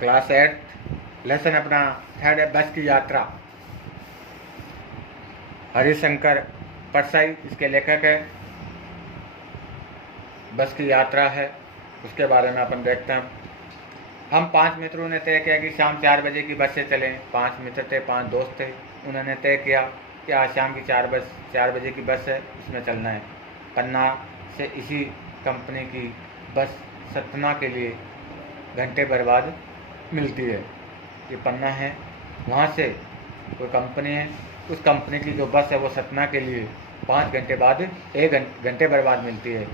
Class 8 lesson अपना third है बस की यात्रा। हरिशंकर परसाई इसके लेखक है। बस की यात्रा है, उसके बारे में अपन देखते हैं। हम 5 मित्रों ने तय किया कि शाम 4 बजे की बस से चलें। 5 मित्र थे, 5 दोस्त थे। उन्होंने तय किया कि आज शाम की 4 बजे की बस है, उसमें चलना है। पन्ना से इसी कंपनी की बस सतना के लिए घंटे भर बाद मिलती है। ये पन्ना है, वहाँ से कोई कंपनी है, उस कंपनी की जो बस है वो सतना के लिए 5 घंटे बाद 1 घंटे भर बाद मिलती है,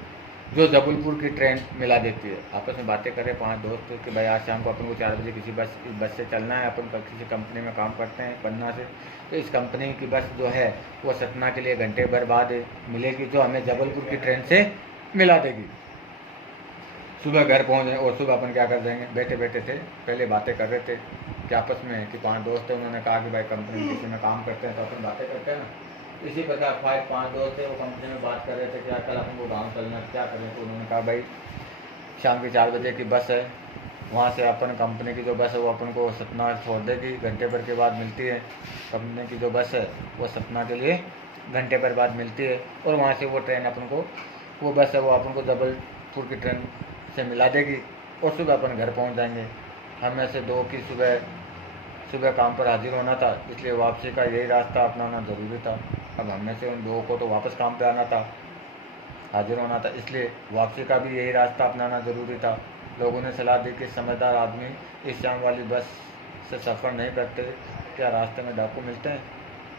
जो जबलपुर की ट्रेन मिला देती है। आपस में बातें करें 5 दोस्त कि भाई आज शाम को अपन को 4 बजे इस बस से चलना है। अपन किसी कंपनी में काम करते हैं पन्ना से, तो इस कंपनी की बस जो है वो सतना के लिए घंटे भर बाद मिलेगी, जो हमें जबलपुर की ट्रेन से मिला देगी। सुबह घर पहुँचे और सुबह अपन क्या कर देंगे, बैठे बैठे थे पहले बातें कर रहे थे कि आपस में कि 5 दोस्त थे। उन्होंने कहा कि भाई कंपनी में किसी में काम करते हैं तो अपन बातें करते हैं ना, इसी प्रकार 5 दोस्त थे, वो कंपनी में बात कर रहे थे कि कल अपन को गाँव चलना क्या करें। तो उन्होंने कहा भाई शाम की 4 बजे की बस है, वहाँ से अपन कंपनी की जो बस है वो अपन को सतना छोड़ देगी, घंटे भर के बाद मिलती है। कंपनी की जो बस है वो सतना के लिए घंटे भर बाद मिलती है, और वहाँ से वो ट्रेन अपन को, वो बस है वो अपन को जबलपुर की ट्रेन से मिला देगी, और सुबह अपन घर पहुँच जाएंगे। हमें से 2 की सुबह काम पर हाजिर होना था, इसलिए वापसी का यही रास्ता अपनाना ज़रूरी था। अब हमें से उन 2 को तो वापस काम पे आना था, हाजिर होना था, इसलिए वापसी का भी यही रास्ता अपनाना ज़रूरी था। लोगों ने सलाह दी कि समझदार आदमी इस शाम वाली बस से सफ़र नहीं करते। क्या रास्ते में डाकू मिलते हैं?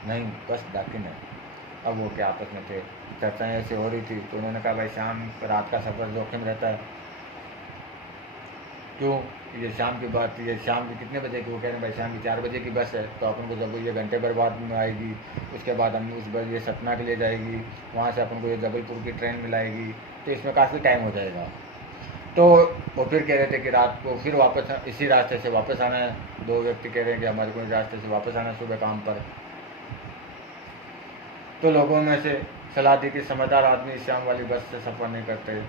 नहीं, बस डाकिन है। अब वो क्या आपस में थे, चर्चाएँ ऐसी हो रही थी, तो उन्होंने कहा भाई शाम रात का सफ़र जोखिम रहता है। क्यों? ये शाम की बात, ये शाम की कितने बजे की? वो कह रहे हैं भाई शाम की 4 बजे की बस है, तो अपन को जब ये घंटे भर बाद में आएगी, उसके बाद हम उस बस ये सतना के लिए जाएगी, वहाँ से अपन को ये जबलपुर की ट्रेन मिलाएगी, तो इसमें काफ़ी टाइम हो जाएगा। तो वो फिर कह रहे थे कि रात को फिर वापस इसी रास्ते से वापस आना है। 2 व्यक्ति कह रहे हैं कि हमारे को इस रास्ते से वापस आना है सुबह काम पर। तो लोगों में से सलाह दी कि समझदार आदमी इस शाम वाली बस से सफ़र नहीं करते।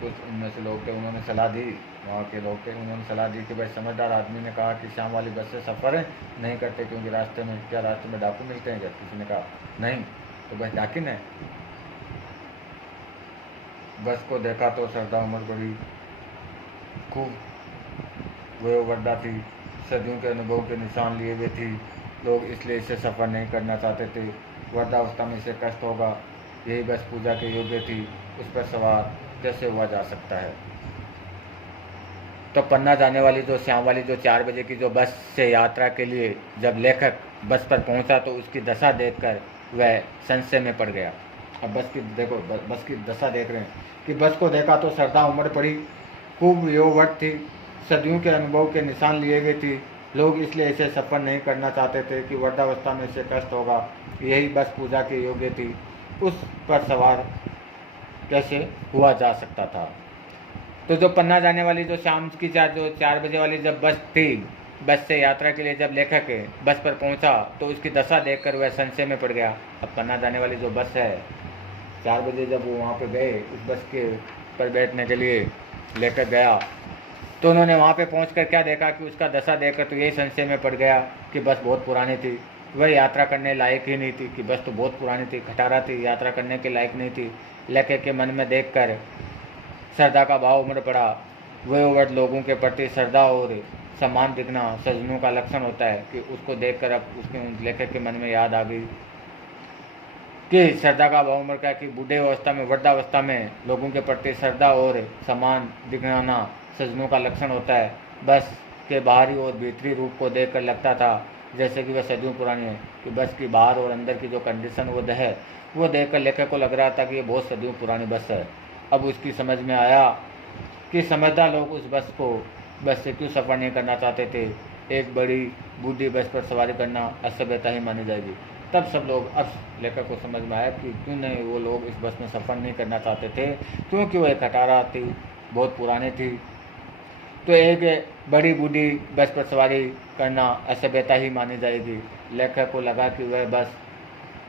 कुछ उनमें से लोग थे, उन्होंने सलाह दी, वहाँ के लोग थे, उन्होंने सलाह दी कि भाई समझदार आदमी ने कहा कि शाम वाली बस से सफ़र नहीं करते, क्योंकि रास्ते में डाकू मिलते हैं क्या? किसी ने कहा नहीं, तो बस डाकिन है। बस को देखा तो सरदा उम्र बड़ी खूब वयोवृद्धा थी, सदियों के अनुभव के निशान लिए हुए थी। लोग इसलिए इसे सफ़र नहीं करना चाहते थे। वृद्धावस्था में इसे कष्ट होगा, यही बस पूजा के योग्य थी, उस पर सवार कैसे हुआ जा सकता है। तो पन्ना जाने वाली जो शाम वाली जो 4 बजे की जो बस से यात्रा के लिए जब लेखक बस पर पहुंचा, तो उसकी दशा देखकर वह संशय में पड़ गया। अब बस की देखो, बस की दशा देख रहे हैं कि बस को देखा तो सरदा उम्र पड़ी, खूब योवट थी, सदियों के अनुभव के निशान लिए गए थी। लोग इसलिए इसे सफ़र नहीं करना चाहते थे कि वृद्धावस्था में इसे कष्ट होगा, यही बस पूजा के योग्य थी, उस पर सवार कैसे हुआ जा सकता था। तो जो पन्ना जाने वाली जो शाम की 4 बजे वाली जब बस थी, बस से यात्रा के लिए जब लेखक बस पर पहुंचा, तो उसकी दशा देखकर वह संशय में पड़ गया। अब पन्ना जाने वाली जो बस है, 4 बजे जब वो वहाँ पे गए, उस बस के पर बैठने के लिए लेखक गया, तो उन्होंने वहाँ पे पहुँचकर क्या देखा कि उसका दशा देखकर तो यही संशय में पड़ गया कि बस बहुत पुरानी थी, वह यात्रा करने लायक ही नहीं थी। कि बस तो बहुत पुरानी थी, खटारा थी, यात्रा करने के लायक नहीं थी। लेखक के मन में देखकर श्रद्धा का भाव उमड़ पड़ा। वयोवृद्ध लोगों के प्रति श्रद्धा और सम्मान दिखना सज्जनों का लक्षण होता है, कि उसको देखकर अब उसके लेखक के मन में याद आ गई कि श्रद्धा का भाव उमड़ गया कि बूढ़े अवस्था में, वृद्धावस्था में लोगों के प्रति श्रद्धा और सम्मान दिखाना सज्जनों का लक्षण होता है। बस के बाहरी और भीतरी रूप को देखकर लगता था जैसे कि वह सदियों पुरानी है। कि बस की बाहर और अंदर की जो कंडीशन वो है, वो देखकर लेखक को लग रहा था कि ये बहुत सदियों पुरानी बस है। अब उसकी समझ में आया कि समझदार लोग उस बस से क्यों सफ़र नहीं करना चाहते थे। एक बड़ी बूढ़ी बस पर सवारी करना असभ्यता ही मानी जाएगी। तब सब लोग, अब लेखक को समझ में आया कि क्यों नहीं वो लोग इस बस में सफ़र नहीं करना चाहते थे, क्योंकि वो एक खटारा थी, बहुत पुरानी थी। तो एक बड़ी बूढ़ी बस पर सवारी करना असभ्यता ही मानी जाएगी। लेखक को लगा कि वह बस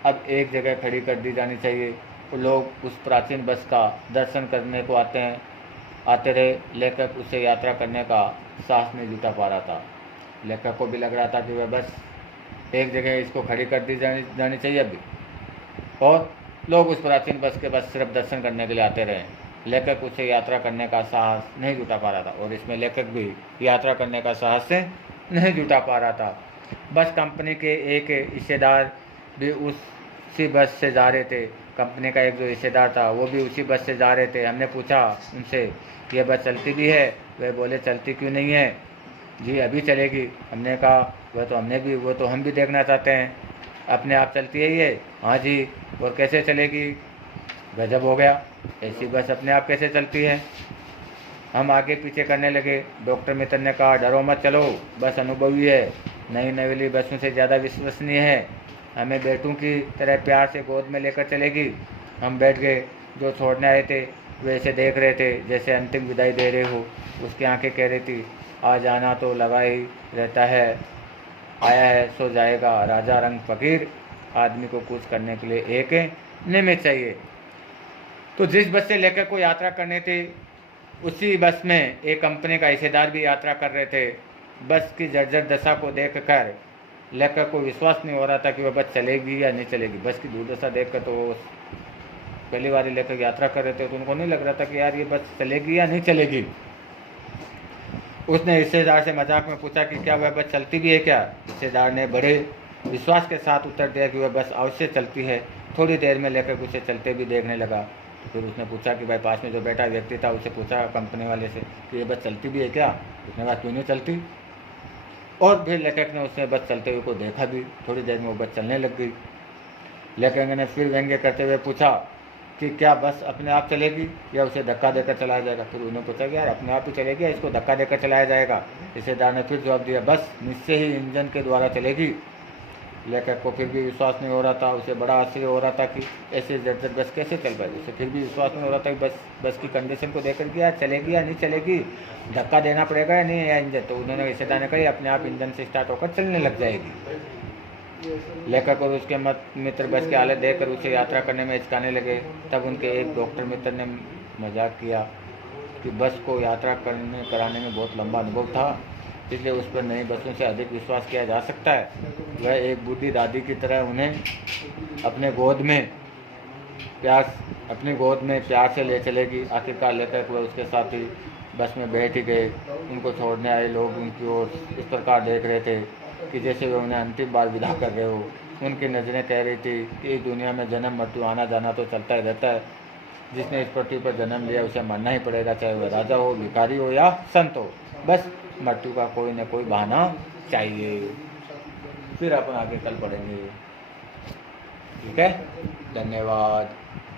अब एक जगह खड़ी कर दी जानी चाहिए। लोग उस प्राचीन बस का दर्शन करने को आते हैं, आते रहे। लेखक उससे यात्रा करने का साहस नहीं जुटा पा रहा था। लेखक को भी लग रहा था कि वह बस एक जगह इसको खड़ी कर दी जानी चाहिए अभी, और लोग उस प्राचीन बस के बस सिर्फ दर्शन करने के लिए आते रहे। लेखक उसे यात्रा करने का साहस नहीं जुटा पा रहा था, और इसमें लेखक भी यात्रा करने का साहस से नहीं जुटा पा रहा था। बस कंपनी के एक हिस्सेदार भी उसी बस से जा रहे थे। कंपनी का एक जो हिस्सेदार था वो भी उसी बस से जा रहे थे। हमने पूछा उनसे, ये बस चलती भी है? वे बोले, चलती क्यों नहीं है जी, अभी चलेगी। हमने कहा, वो तो हम भी देखना चाहते हैं, अपने आप चलती है ये? हाँ जी। और कैसे चलेगी? गजब हो गया, ऐसी बस अपने आप कैसे चलती है? हम आगे पीछे करने लगे। डॉक्टर मित्र ने कहा, डरो मत, चलो, बस अनुभवी है, नई नवेली बसों से ज़्यादा विश्वसनीय है, हमें बेटों की तरह प्यार से गोद में लेकर चलेगी। हम बैठ गए। जो छोड़ने आए थे वे ऐसे देख रहे थे जैसे अंतिम विदाई दे रहे हो। उसकी आंखें कह रही थी, आ जाना तो लगा ही रहता है, आया है सो जाएगा, राजा रंग फकीर, आदमी को कुछ करने के लिए एक निमित्त चाहिए। तो जिस बस से लेखक को यात्रा करनी थी उसी बस में एक कंपनी का हिस्सेदार भी यात्रा कर रहे थे। बस की जर्जर दशा को देखकर लेखक को विश्वास नहीं हो रहा था कि वह बस चलेगी या नहीं चलेगी। बस की दुर्दशा देखकर तो वो पहली बार लेखक यात्रा कर रहे थे, तो उनको नहीं लग रहा था कि यार ये बस चलेगी या नहीं चलेगी। उसने हिस्सेदार से मजाक में पूछा कि क्या वह बस चलती भी है क्या? हिस्सेदार ने बड़े विश्वास के साथ उत्तर दिया कि वह बस अवश्य चलती है। थोड़ी देर में लेखक उसे चलते भी देखने लगा। तो फिर उसने पूछा कि भाई पास में जो बैठा व्यक्ति था उसे पूछा कंपनी वाले से कि ये बस चलती भी है क्या? उसने कहा, क्यों नहीं चलती। और फिर लेखक ने उसने बस चलते हुए को देखा भी। थोड़ी देर में वो बस चलने लग गई। लेखक ने फिर व्यंग्य करते हुए पूछा कि क्या बस अपने आप चलेगी या उसे धक्का देकर चलाया जाएगा? फिर उन्होंने पूछा कि यार अपने आप ही चलेगी या इसको धक्का देकर चलाया जाएगा? हिस्सेदार ने फिर जवाब दिया, बस निश्चय ही इंजन के द्वारा चलेगी। लेखक को फिर भी विश्वास नहीं हो रहा था। उसे बड़ा आश्चर्य हो रहा था कि ऐसे जर्जर बस कैसे चल पाएगी। उसे फिर भी विश्वास नहीं हो रहा था कि बस की कंडीशन को देखकर कि यार चलेगी या नहीं चलेगी, धक्का देना पड़ेगा या नहीं या इंजन। तो उन्होंने हिस्सेदार ने कहा अपने आप इंजन से स्टार्ट होकर चलने लग जाएगी। लेखक और उसके मित्र बस की हालत देखकर उसे यात्रा करने में हिचकाने लगे। तब उनके एक डॉक्टर मित्र ने मजाक किया कि बस को यात्रा कराने में बहुत लंबा अनुभव था, इसलिए उस पर नई बसों से अधिक विश्वास किया जा सकता है। वह एक बूढ़ी दादी की तरह उन्हें अपनी गोद में प्यार से ले चलेगी। आखिरकार लेखक वह उसके साथी बस में बैठ ही गए। उनको छोड़ने आए लोग उनकी ओर इस प्रकार देख रहे थे कि जैसे वे उन्हें अंतिम बार विदा कर रहे हो। उनकी नज़रें कह रही थी कि इस दुनिया में जन्म मृत्यु आना जाना तो चलता ही रहता है। जिसने इस पृथ्वी पर जन्म लिया उसे मरना ही पड़ेगा, चाहे वह राजा हो, भिखारी हो या संत हो। बस मृत्यु का कोई न कोई बहाना चाहिए। फिर अपन आगे कल पढ़ेंगे। ठीक है, धन्यवाद।